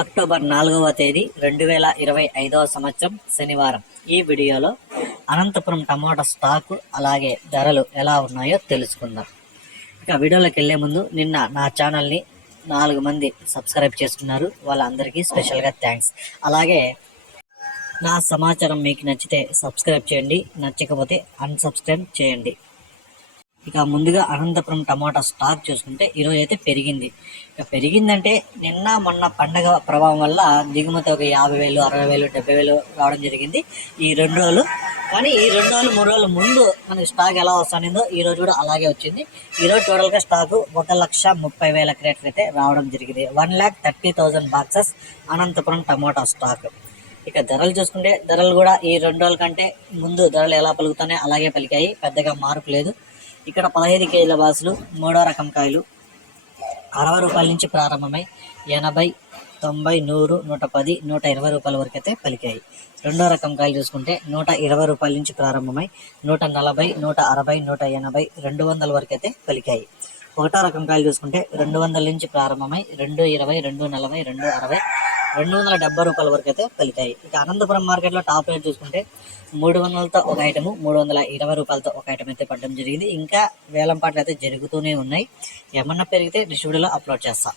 October 4వ తేదీ 2025వ సంవత్సరం శనివారం. ఈ వీడియోలో అనంతపురం టమాటా స్టాకు అలాగే ధరలు ఎలా ఉన్నాయో తెలుసుకుందాం. ఇక వీడియోలోకి వెళ్లే ముందు నిన్న నా ఛానల్ని 4 మంది సబ్స్క్రైబ్ చేసుకున్నారు, వాళ్ళందరికీ స్పెషల్గా థ్యాంక్స్. అలాగే నా సమాచారం మీకు నచ్చితే సబ్స్క్రైబ్ చేయండి, నచ్చకపోతే అన్సబ్స్క్రైబ్ చేయండి. ఇక ముందుగా అనంతపురం టమాటా స్టాక్ చూసుకుంటే ఈరోజు అయితే పెరిగింది. ఇక పెరిగిందంటే నిన్న మొన్న పండగ ప్రభావం వల్ల దిగుమతి ఒక 50,000, 60,000, 70,000 రావడం జరిగింది ఈ 2 రోజులు. కానీ ఈ 2 రోజులు 3 రోజుల ముందు మనకి స్టాక్ ఎలా వస్తుందో ఈ రోజు కూడా అలాగే వచ్చింది. ఈరోజు టోటల్గా స్టాకు 1,30,000 క్రేట్లు అయితే రావడం జరిగింది. 1,30,000 బాక్సెస్ అనంతపురం టమాటా స్టాక్. ఇక ధరలు చూసుకుంటే ధరలు కూడా ఈ 2 రోజుల కంటే ముందు ధరలు ఎలా పలుకుతానే అలాగే పలికాయి, పెద్దగా మార్పు లేదు. ఇక్కడ 15 కేజీల బాక్సులు 3వ రకం కాయలు 60 రూపాయల నుంచి ప్రారంభమై 80, 90, 100, 110, 120 రూపాయల వరకు అయితే పలికాయి. 2వ రకం కాయలు చూసుకుంటే 120 రూపాయల నుంచి ప్రారంభమై 140, 160, 180, 200 వరకు అయితే పలికాయి. 1వ రకం కాయలు చూసుకుంటే 200 నుంచి ప్రారంభమై 220, 240, 260, 270 రూపాయల వరకు అయితే పలికాయి. ఇక అనంతపురం మార్కెట్లో టాప్ రేట్ చూసుకుంటే 300తో ఒక ఐటము, 320 రూపాయలతో ఒక ఐటమ్ అయితే పడడం జరిగింది. ఇంకా వేలం పాటలు అయితే జరుగుతూనే ఉన్నాయి. ఏమన్నా పెరిగితే నెక్స్ట్ వీడియోలో అప్లోడ్ చేస్తా.